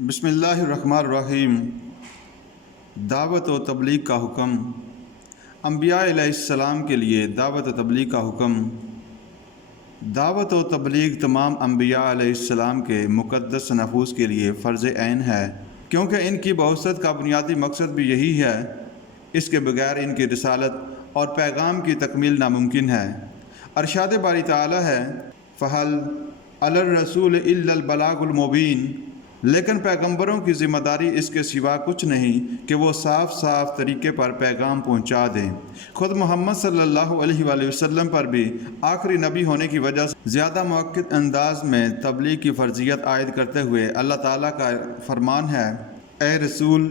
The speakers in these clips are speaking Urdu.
بسم اللہ الرحمن الرحیم۔ دعوت و تبلیغ کا حکم۔ انبیاء علیہ السلام کے لیے دعوت و تبلیغ کا حکم۔ دعوت و تبلیغ تمام انبیاء علیہ السلام کے مقدس نفوس کے لیے فرض عین ہے، کیونکہ ان کی بعثت کا بنیادی مقصد بھی یہی ہے۔ اس کے بغیر ان کی رسالت اور پیغام کی تکمیل ناممکن ہے۔ ارشاد باری تعالی ہے، فَهَلْ عَلَى الرَّسُولِ إِلَّا الْبَلَاغُ الْمُبِينُ۔ لیکن پیغمبروں کی ذمہ داری اس کے سوا کچھ نہیں کہ وہ صاف صاف طریقے پر پیغام پہنچا دیں۔ خود محمد صلی اللہ علیہ وآلہ وسلم پر بھی آخری نبی ہونے کی وجہ سے زیادہ مؤکد انداز میں تبلیغ کی فرضیت عائد کرتے ہوئے اللہ تعالیٰ کا فرمان ہے، اے رسول،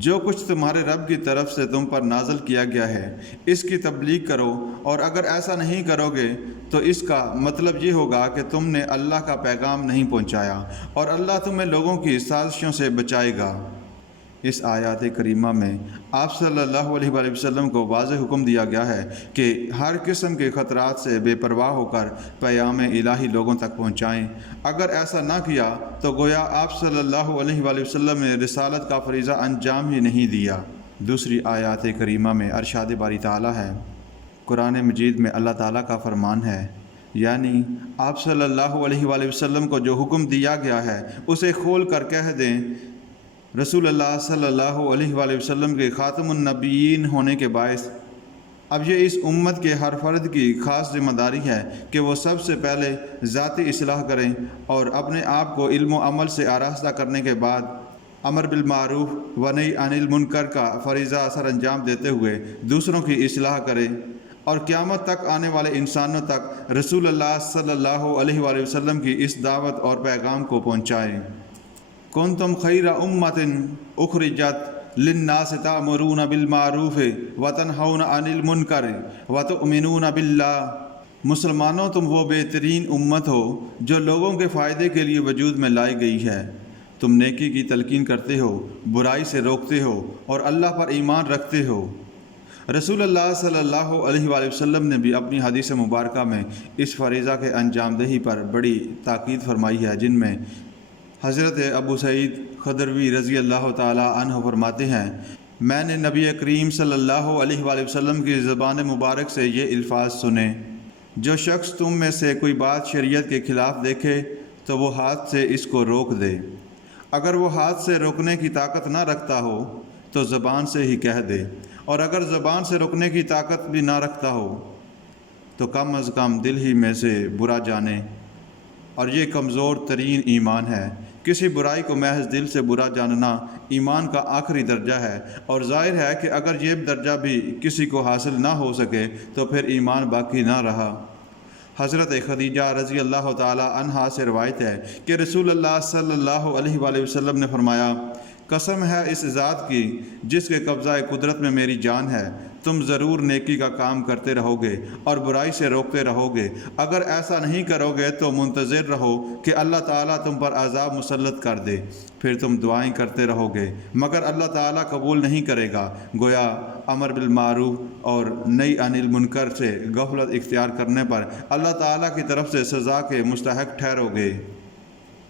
جو کچھ تمہارے رب کی طرف سے تم پر نازل کیا گیا ہے اس کی تبلیغ کرو، اور اگر ایسا نہیں کرو گے تو اس کا مطلب یہ ہوگا کہ تم نے اللہ کا پیغام نہیں پہنچایا، اور اللہ تمہیں لوگوں کی سازشوں سے بچائے گا۔ اس آیات کریمہ میں آپ صلی اللہ علیہ وآلہ وسلم کو واضح حکم دیا گیا ہے کہ ہر قسم کے خطرات سے بے پرواہ ہو کر پیام الہی لوگوں تک پہنچائیں۔ اگر ایسا نہ کیا تو گویا آپ صلی اللہ علیہ وآلہ وسلم نے رسالت کا فریضہ انجام ہی نہیں دیا۔ دوسری آیات کریمہ میں ارشاد باری تعالی ہے، قرآن مجید میں اللہ تعالیٰ کا فرمان ہے، یعنی آپ صلی اللہ علیہ وآلہ وسلم کو جو حکم دیا گیا ہے اسے کھول کر کہہ دیں۔ رسول اللہ صلی اللہ علیہ وآلہ وسلم کے خاتم النبیین ہونے کے باعث اب یہ اس امت کے ہر فرد کی خاص ذمہ داری ہے کہ وہ سب سے پہلے ذاتی اصلاح کریں اور اپنے آپ کو علم و عمل سے آراستہ کرنے کے بعد امر بالمعروف و نہی عن المنکر کا فریضہ سر انجام دیتے ہوئے دوسروں کی اصلاح کریں اور قیامت تک آنے والے انسانوں تک رسول اللہ صلی اللہ علیہ وآلہ وسلم کی اس دعوت اور پیغام کو پہنچائیں۔ کنتم خیر امۃ اخرجت للناس تأمرون بالمعروف وتنہون عن المنکر وتؤمنون باللہ۔ مسلمانوں، تم وہ بہترین امت ہو جو لوگوں کے فائدے کے لیے وجود میں لائی گئی ہے۔ تم نیکی کی تلقین کرتے ہو، برائی سے روکتے ہو اور اللہ پر ایمان رکھتے ہو۔ رسول اللہ صلی اللہ علیہ وآلہ وسلم نے بھی اپنی حدیث مبارکہ میں اس فریضہ کے انجام دہی پر بڑی تاکید فرمائی ہے، جن میں حضرت ابو سعید خدروی رضی اللہ تعالی عنہ فرماتے ہیں، میں نے نبی کریم صلی اللہ علیہ وآلہ وسلم کی زبان مبارک سے یہ الفاظ سنے، جو شخص تم میں سے کوئی بات شریعت کے خلاف دیکھے تو وہ ہاتھ سے اس کو روک دے۔ اگر وہ ہاتھ سے روکنے کی طاقت نہ رکھتا ہو تو زبان سے ہی کہہ دے، اور اگر زبان سے روکنے کی طاقت بھی نہ رکھتا ہو تو کم از کم دل ہی میں سے برا جانے، اور یہ کمزور ترین ایمان ہے۔ کسی برائی کو محض دل سے برا جاننا ایمان کا آخری درجہ ہے، اور ظاہر ہے کہ اگر یہ درجہ بھی کسی کو حاصل نہ ہو سکے تو پھر ایمان باقی نہ رہا۔ حضرت خدیجہ رضی اللہ تعالی عنہا سے روایت ہے کہ رسول اللہ صلی اللہ علیہ وآلہ وسلم نے فرمایا، قسم ہے اس ذات کی جس کے قبضہ قدرت میں میری جان ہے، تم ضرور نیکی کا کام کرتے رہو گے اور برائی سے روکتے رہو گے۔ اگر ایسا نہیں کرو گے تو منتظر رہو کہ اللہ تعالیٰ تم پر عذاب مسلط کر دے، پھر تم دعائیں کرتے رہو گے مگر اللہ تعالیٰ قبول نہیں کرے گا۔ گویا امر بالمعروف اور نہی عن المنکر سے غفلت اختیار کرنے پر اللہ تعالیٰ کی طرف سے سزا کے مستحق ٹھہرو گے۔